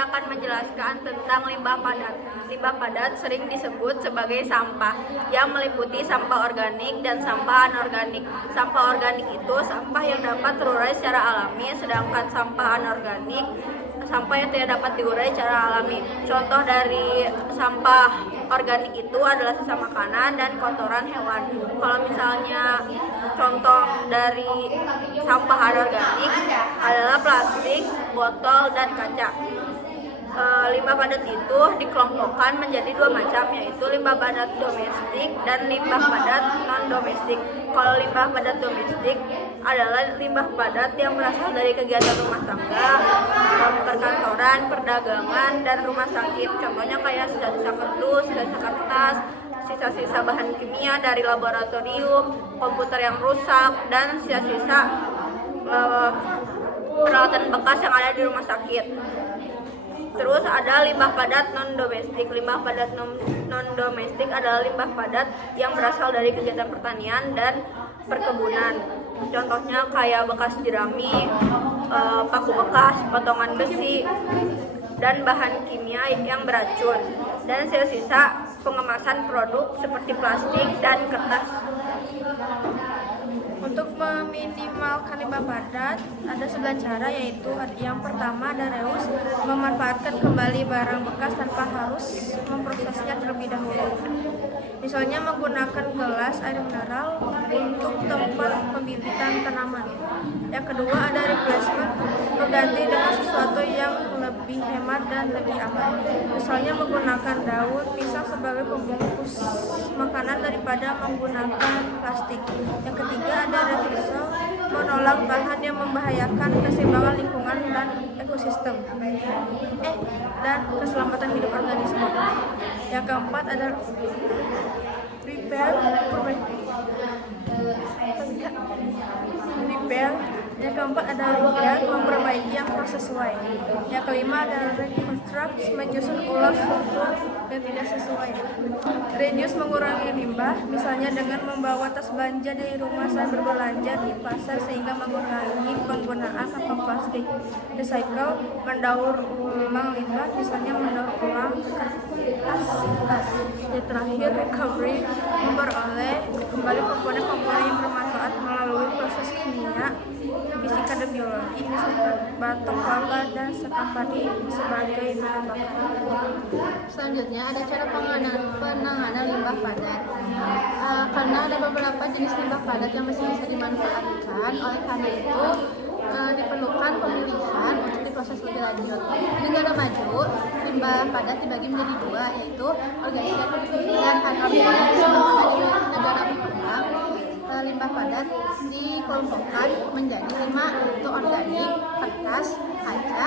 Anda akan menjelaskan tentang limbah padat. Limbah padat sering disebut sebagai sampah yang meliputi sampah organik dan sampah anorganik. Sampah organik itu sampah yang dapat terurai secara alami, sedangkan sampah anorganik sampah yang tidak dapat diurai secara alami. Contoh dari sampah organik itu adalah sisa makanan dan kotoran hewan. Kalau misalnya contoh dari sampah anorganik adalah plastik, botol, dan kaca. Limbah padat itu dikelompokkan menjadi dua macam, yaitu limbah padat domestik dan limbah padat non-domestik. Kalau limbah padat domestik adalah limbah padat yang berasal dari kegiatan rumah tangga, perkantoran, perdagangan, dan rumah sakit. Contohnya kayak sisa-sisa kardus, sisa-sisa kertas, sisa-sisa bahan kimia dari laboratorium, komputer yang rusak, dan sisa-sisa peralatan bekas yang ada di rumah sakit. Terus ada limbah padat non-domestik. Limbah padat non-domestik adalah limbah padat yang berasal dari kegiatan pertanian dan perkebunan. Contohnya kayak bekas jerami, paku bekas, potongan besi, dan bahan kimia yang beracun, dan sisa-sisa pengemasan produk seperti plastik dan kertas. Untuk meminimalkan limbah padat, ada 9 cara, yaitu yang pertama ada reuse, memanfaatkan kembali barang bekas tanpa harus memprosesnya terlebih dahulu. Misalnya menggunakan gelas air mineral untuk tempat pembibitan tanaman. Yang kedua ada replacement, mengganti dengan sesuatu yang lebih hemat dan lebih aman. Misalnya menggunakan daun pisang sebagai pembungkus makanan daripada menggunakan plastik. Yang ketiga ada reversal, menolak bahan yang membahayakan keseimbangan lingkungan dan ekosistem dan keselamatan hidup organisme. Yang keempat ada repair, yang keempat ada repair, memperbaiki yang sesuai. Yang kelima ada reconstruct, menyusun ulang struktur yang tidak sesuai. Reduce, mengurangi limbah, misalnya dengan membawa tas belanja dari rumah saat berbelanja di pasar sehingga mengurangi penggunaan sampah plastik. Recycle, mendaur ulang limbah, misalnya mendaur ulang kertas. Yang terakhir recovery, memperoleh kembali komponen-komponen yang bermanfaat melalui proses kimia, fisika dan biologi, misalnya batok laba dan sekam padi sebagai bahan bakar. Selanjutnya ada cara penanganan limbah padat. Karena ada beberapa jenis limbah padat yang masih bisa dimanfaatkan, oleh karena itu diperlukan pemilihan untuk diproses lebih lanjut. Di negara maju, limbah padat dibagi menjadi dua, yaitu organik dan anorganik. Sementara di negara berkembang, limbah padat dikelompokkan menjadi 5, yaitu organik, kertas, kaca,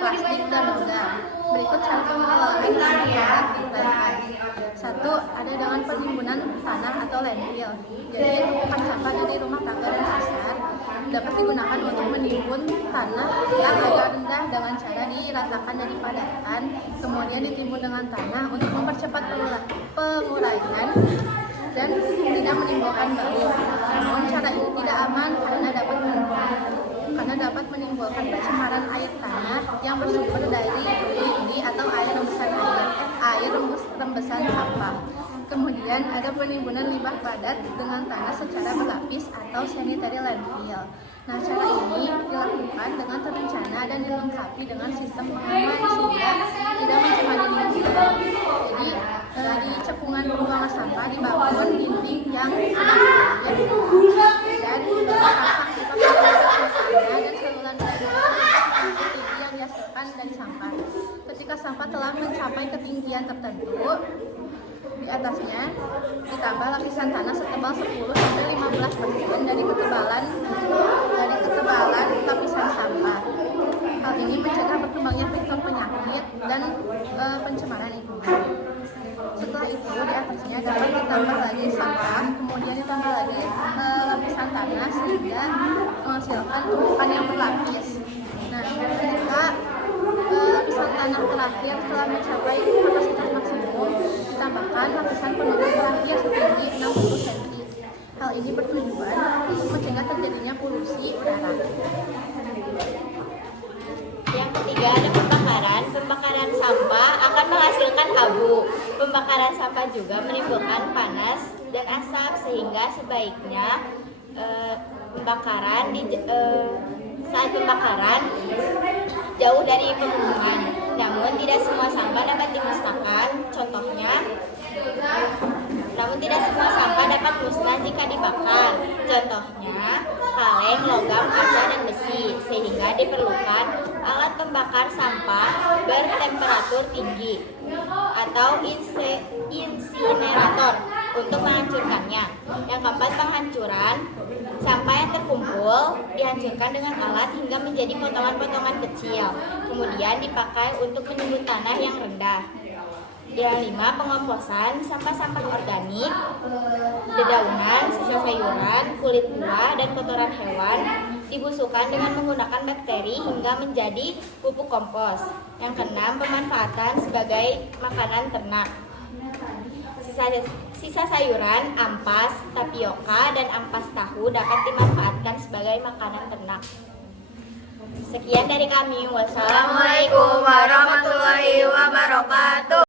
plastik, dan logam. Berikut cara pengelolaan limbah padat di Thailand. 1. Ada dengan penimbunan tanah atau landfill. Jadi tumpukan sampah dari rumah tangga dan pasar dapat digunakan untuk menimbun tanah yang agak rendah dengan cara diratakan dari padatan, kemudian ditimbun dengan tanah untuk mempercepat penguraian dan tidak menimbulkan bau. Namun cara ini tidak aman karena dapat menimbulkan pencemaran air tanah yang bersumber dari lindi atau air rembesan sampah. Kemudian ada penimbunan limbah padat dengan tanah secara berlapis atau sanitary landfill. Nah, cara ini dilakukan dengan terencana dan dilengkapi dengan sistem pengaman sehingga tidak mencemari lingkungan. Jadi di cekungan pembuangan sampah dibangun dinding yang dan dipasang pipa tanah dan saluran drainase tinggi yang dihasilkan dari sampah. Ketika sampah telah mencapai ketinggian tertentu, di atasnya ditambah lapisan tanah setebal 10-15% dari ketebalan lapisan sampah. Hal ini mencegah berkembangnya faktor penyakit dan pencemaran lingkungan. Setelah itu di atasnya dapat ditambah lagi sampah, kemudian ditambah lagi lapisan tanah sehingga menghasilkan tumpukan yang berlapis. Nah, ketika lapisan tanah terakhir telah mencapai kapasitas maksimum, ditambahkan lapisan penutup terakhir setinggi 60 cm. Hal ini bertujuan untuk mencegah terjadinya polusi udara. Yang ketiga ada pembakaran. pembakaran sampah akan menghasilkan abu. Pembakaran sampah juga menimbulkan panas dan asap, sehingga sebaiknya saat pembakaran jauh dari pemukiman. Namun tidak semua sampah dapat dimusnahkan. Namun tidak semua sampah dapat musnah jika dibakar. Contohnya, kaleng, logam, kaca, dan besi. Sehingga diperlukan alat pembakar sampah bertemperatur tinggi atau insinerator untuk menghancurkannya. Yang keempat, penghancuran. Sampah yang terkumpul dihancurkan dengan alat hingga menjadi potongan-potongan kecil. Kemudian dipakai untuk menyundut tanah yang rendah. Yang lima, pengomposan. Sampah-sampah organik, dedaunan, sisa sayuran, kulit buah, dan kotoran hewan dibusukkan dengan menggunakan bakteri hingga menjadi pupuk kompos. Yang keenam, pemanfaatan sebagai makanan ternak. Sisa sayuran, ampas, tapioka, dan ampas tahu dapat dimanfaatkan sebagai makanan ternak. Sekian dari kami. Wassalamualaikum Assalamualaikum warahmatullahi wabarakatuh.